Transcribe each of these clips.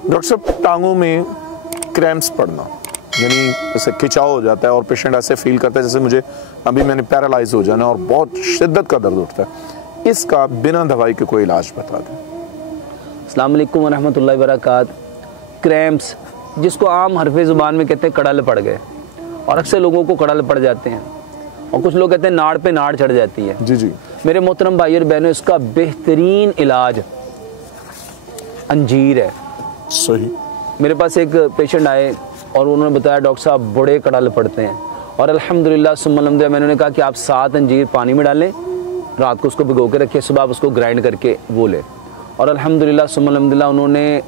Doctor साहब, टांगों में क्रैम्प्स पड़ना यानी जैसे खिंचाव हो जाता है और पेशेंट ऐसे फील करता है जैसे मैंने पैरालाइज हो जाना और बहुत शिद्दत का दर्द उठता है, इसका बिना दवाई के कोई इलाज बता दें। अस्सलाम वालेकुम व रहमतुल्लाहि व बरकात। क्रैम्प्स, जिसको आम हरफे ज़ुबान में कहते हैं कड़ल पड़ गए, और अक्सर लोगों को कड़ल पड़ जाते हैं और कुछ लोग कहते हैं नाड़ पे नाड़ चढ़ जाती है। जी जी, मेरे मोहतरम भाई और बहनों, इसका बेहतरीन इलाज अंजीर है। सही। मेरे पास एक पेशेंट आए और उन्होंने बताया डॉक्टर साहब बड़े कड़ल पड़ते हैं, और अल्हम्दुलिल्लाह सुम्मा अल्हम्दुलिल्लाह मैंने उन्हें कहा कि आप 7 अंजीर पानी में डालें, रात को उसको भिगो के रखिए, सुबह आप उसको ग्राइंड करके वो लें। और अल्हम्दुलिल्लाह सुम्मा अल्हम्दुलिल्लाह उन्होंने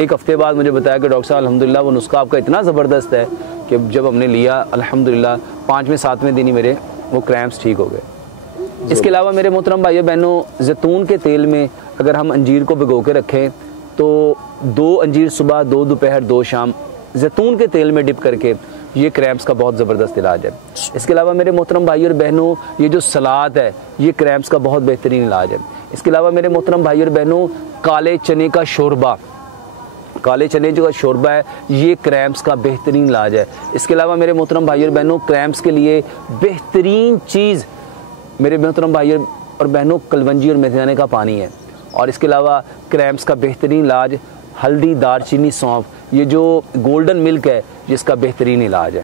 एक हफ्ते बाद मुझे बताया कि डॉक्टर साहब अल्हम्दुलिल्लाह वो नुस्खा आपका इतना ज़बरदस्त है कि जब हमने लिया अल्हम्दुलिल्लाह 5वें 7वें दिन ही मेरे वो क्रैम्प्स ठीक हो गए। इसके अलावा मेरे मोहतरम भाइयों बहनों, जैतून के तेल में अगर हम अंजीर को भिगो के रखें तो 2 अंजीर सुबह, 2 दोपहर, 2 शाम जैतून के तेल में डिप करके, ये क्रैम्प्स का बहुत ज़बरदस्त इलाज है। इसके अलावा मेरे मोहतरम भाइयों और बहनों, ये जो सलाद है ये क्रैम्प्स का बहुत बेहतरीन इलाज है। इसके अलावा मेरे मोहतरम भाइयों और बहनों, काले चने का शोरबा, काले चने जो का शोरबा है ये क्रैम्प्स का बेहतरीन इलाज है। इसके अलावा मेरे मोहतरम भाइयों और बहनों, क्रैम्प्स के लिए बेहतरीन चीज़ मेरे मोहतरम भाइयों और बहनों कलवंजी और मेथीदाने का पानी है। और इसके अलावा क्रैम्प्स का बेहतरीन इलाज हल्दी, दालचीनी, सौंफ, ये जो गोल्डन मिल्क है जिसका बेहतरीन इलाज है।